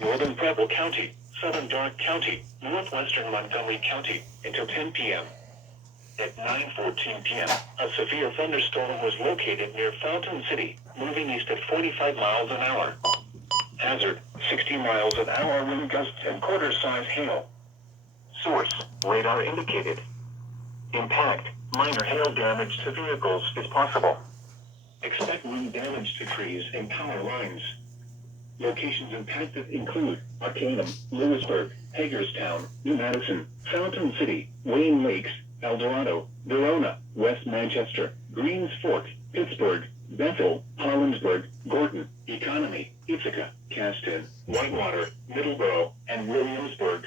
northern Preble County, southern Darke County, northwestern Montgomery County, until 10 p.m. At 9:14 p.m., a severe thunderstorm was located near Fountain City, moving east at 45 miles an hour. Hazard, 60 miles an hour wind gusts and quarter-size hail. Source, radar indicated. Impact, minor hail damage to vehicles is possible. Expect wind damage to trees and power lines. Locations impacted include Arcanum, Lewisburg, Hagerstown, New Madison, Fountain City, Wayne Lakes, El Dorado, Verona, West Manchester, Greens Fork, Pittsburgh, Bethel, Hollinsburg, Gorton, Economy, Ithaca, Caston, Whitewater, Middleborough, and Williamsburg.